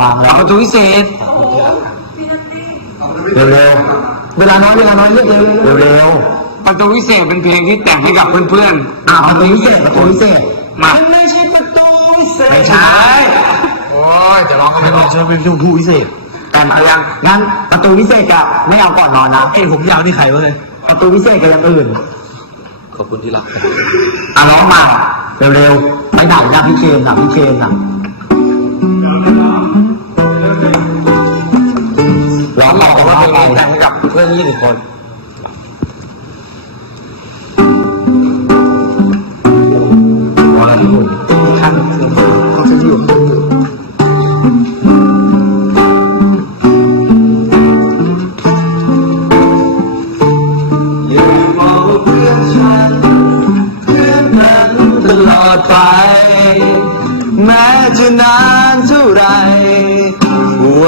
ฟังแล้วประตูวิเศษเร็วเร็วๆเวลาน้อยเวลาน้อยเร็วเร็วเร็วเร็วประตูวิเศษเป็นเพลงที่แต่งให้กับเพื่อนๆอ่าประตูวิเศษประตูวิเศษมาไม่ใช่ประตูวิเศษไม่ใช่โอ้ยจะร้องก็ไม่ไม่ร้องใช่เป็นประตูวิเศษแต่มายังงั้นประตูวิเศษกับไม่เอาก่อนนอนนะเอ้ผมยาวนี่ใครวะเลยประตูวิเศษกับอย่างอื่นขอบคุณที่รักอะร้องมาเร็วๆไปไหนนะพี่เคนนะพี่เคนนะ ร้องเขาบบออกว่าว่าเพเพลลงงนี้นี้แต่งกับเพื่อนยี่สิบคน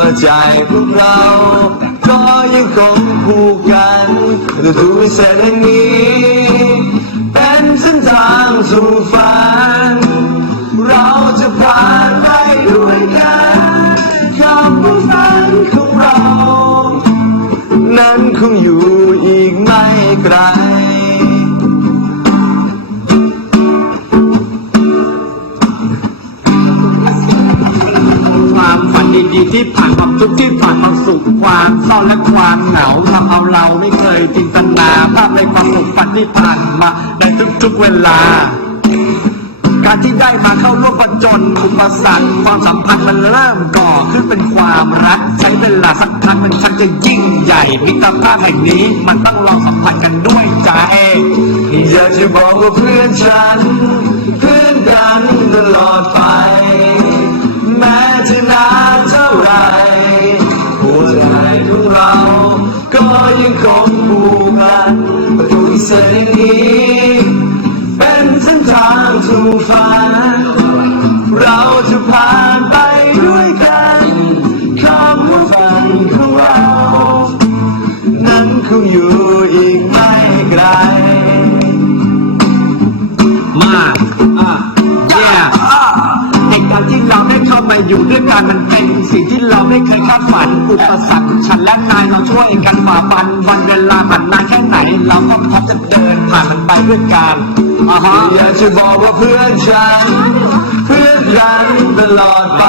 วใจพวกเรา ก็ยังคงผูกกันดูดูเส้นนี้ เป็นเส้นทางสู่ฝัน เราจะผ่านไปด้วยกันคำว่าฝันของเรา นั้นคงอยู่อีกไม่ไกล ที่ผ่านความทุกข์ที่ผ่านความสุขความเศร้าและความเหงาทำเอาเราไม่เคยจินตนาภาพในความสุขฝันที่ผ่านมาในทุกๆเวลา การที่ได้มาเข้าร่วมประจนอุปสรรคความสัมพันธ์มันเริ่มก่อขึ้นเป็นความรักใช้เวลาสักครั้งมันชักจะยิ่งใหญ่มิตรภาพแห่งนี้มันต้องลองสัมผัสกันด้วยใจอยากจะบอกว่าเพื่อนฉันาง มาอยู่ด้วยกันมันเป็นสิ่งที่เราไม่เคยคาดฝันอุปสรรคฉันและนายเราช่วยกันฝ่าฟันวันเวลามันนานแค่ไหน เราก็พร้อมจะเดินผ่านมันไปด้วยกันอ่าฮะอยากจะบอกว่าเพื่อนฉัน เพื่อนกันตลอดไป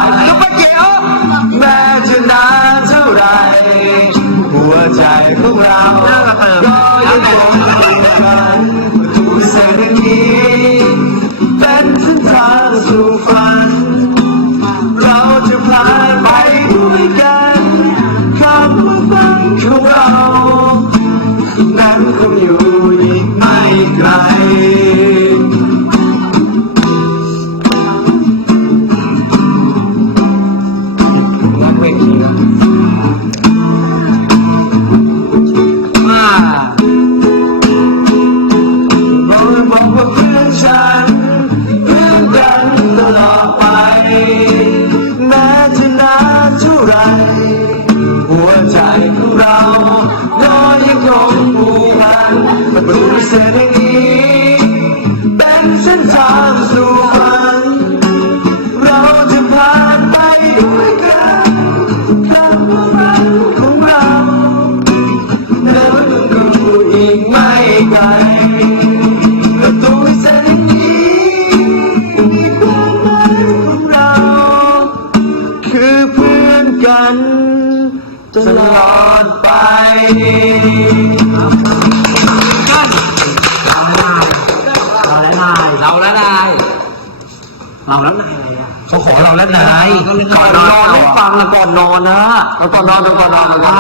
เราและนายอะไรอะเขาขอเราและนายก่อนนอนไม่ฟังนะก่อนนอนนะแล้วก่อนนอนแล้วก่อนนอนอ่า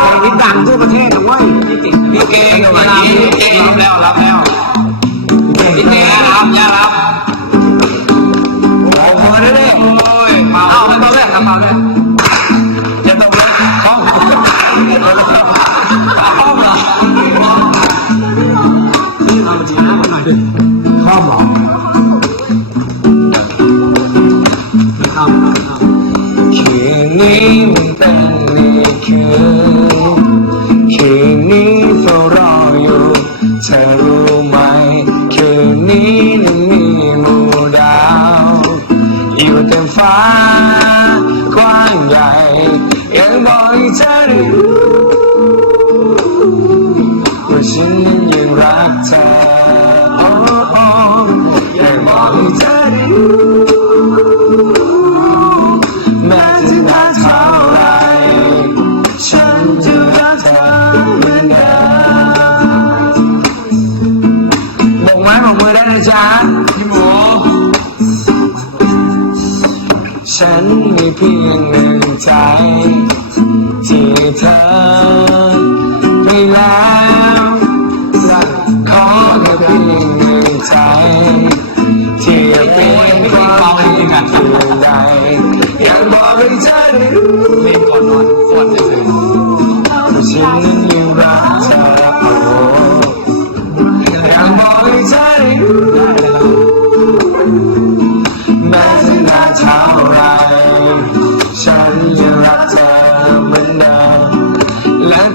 เพลงนี้ดังทั่วประเทศนะเว้ยพี่เก่งกับพี่เก่งรับแล้วรับแล้ว เต็มฟ้ากว้างใหญ่ยังบอกให้เธอได้รู้ว่าฉันยังรักเธอ ยงหนึ่งใจที่เธอไปแล้วสักขอแค่เพียงหนึ่งใจที่เป็นความเพียงอื่นใดอยากบอกให้เธอได้รู้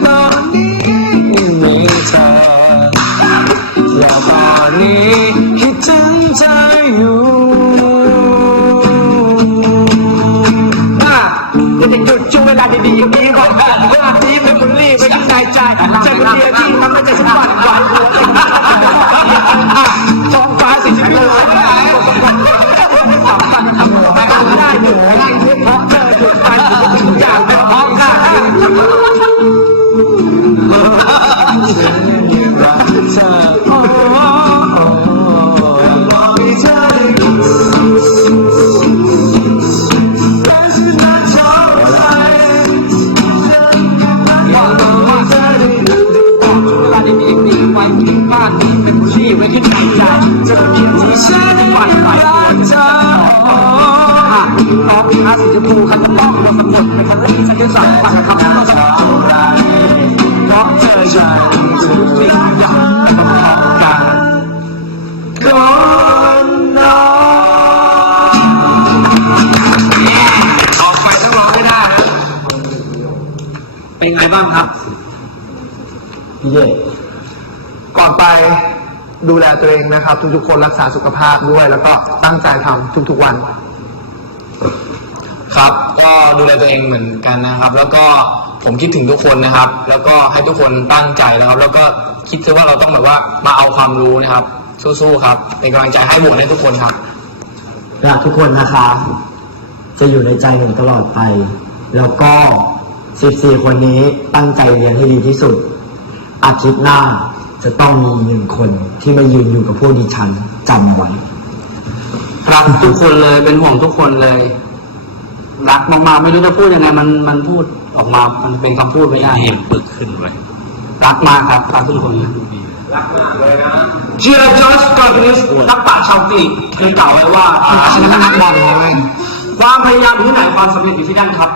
ตอนนี้มีเธอและตอนนี้คิดถึงเธออยู่จะได้หยุดช่วงเวลาดีๆอย่างนี้ก่อนว่านี้เป็นคนรีบไปข้างในใจเจอคนเดียวที่ทำให้ใจฉันหวั่นหวั่นหัวใจ อโอ้มองให้เธอได้แต่ฉันนั้นเท่าไรฉันยังรักอยากบอกให้เธอได้รู้เวลาดีๆอย่างนี้ไว้ที่บ้านนี้เป็นคนรีบไว้ที่ไหนจ้ะเจอคนเดียวที่ฉันนยังหวั่นไหวรักเธอโอ้อะน้องอาสีชมพูคันต้องหัวสมุดเป็นคนที่ฉันจะสั่งฟังคำก็จะเท่าไรเพ ราะเธอฉันทุกสิ่งอย่างต้องทำกันก่อนนอนออกไปต้องร้องให้ได้นะเป็นไงบ้างครับ เย่ก่อนไปดูแลตัวเองนะครับ ทุกๆคนรักษาสุขภาพด้วย แล้วก็ตั้งใจทำทุกๆวัน ครับ ก็ดูแลตัวเองเหมือนกันนะครับ แล้วก็ ผมคิดถึงทุกคนนะครับ แล้วก็ให้ทุกคนตั้งใจนะครับ แล้วก็คิดซะว่าเราต้องแบบว่ามาเอาความรู้นะครับ สู้ๆครับเป็นกำลังใจให้โหวตให้ทุกคนครับรักทุกคนนะครับจะอยู่ในใจหนูตลอดไป แล้วก็ 14 คนนี้ตั้งใจเรียนให้ดีที่สุด อาทิตย์หน้าจะต้องมีหนึ่งคนที่มายืนอยู่กับพวกดิฉันจำไว้รักทุกคนเลยเป็นห่วงทุกคนเลย รักมากๆไม่รู้จะพูดยังไงมันมันพูดออกมา มันเป็นคำพูดไม่ได้เห็นปึกขึ้นไว้รักมากครับรักทุกคนเลยเชียร์จอร์จกอร์ดิสนักป่าชาวกรีกเคยกล่าวไว้ว่าชนะนักบอลความพยายามอยู่ที่ไหนความสำเร็จอยู่ที่นั่นครับ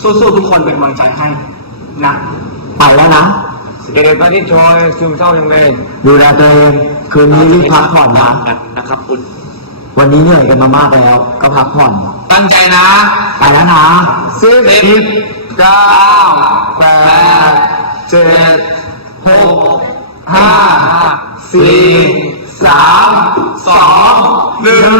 สู้ๆทุกคนเป็นกำลังใจให้นะไปแล้วนะเด็กๆที่ชอยซึมเศร้ายังไงดูแลตัวเองคืนนี้รีบพักผ่อนนะนะครับคุณ วันนี้เหนื่อยกันมามากแล้ว ก็พักผ่อน ตั้งใจนะไปแล้วนะสิบสิเก้าแปดเจ็ดหกห้าสี่สามสองหนึ่ง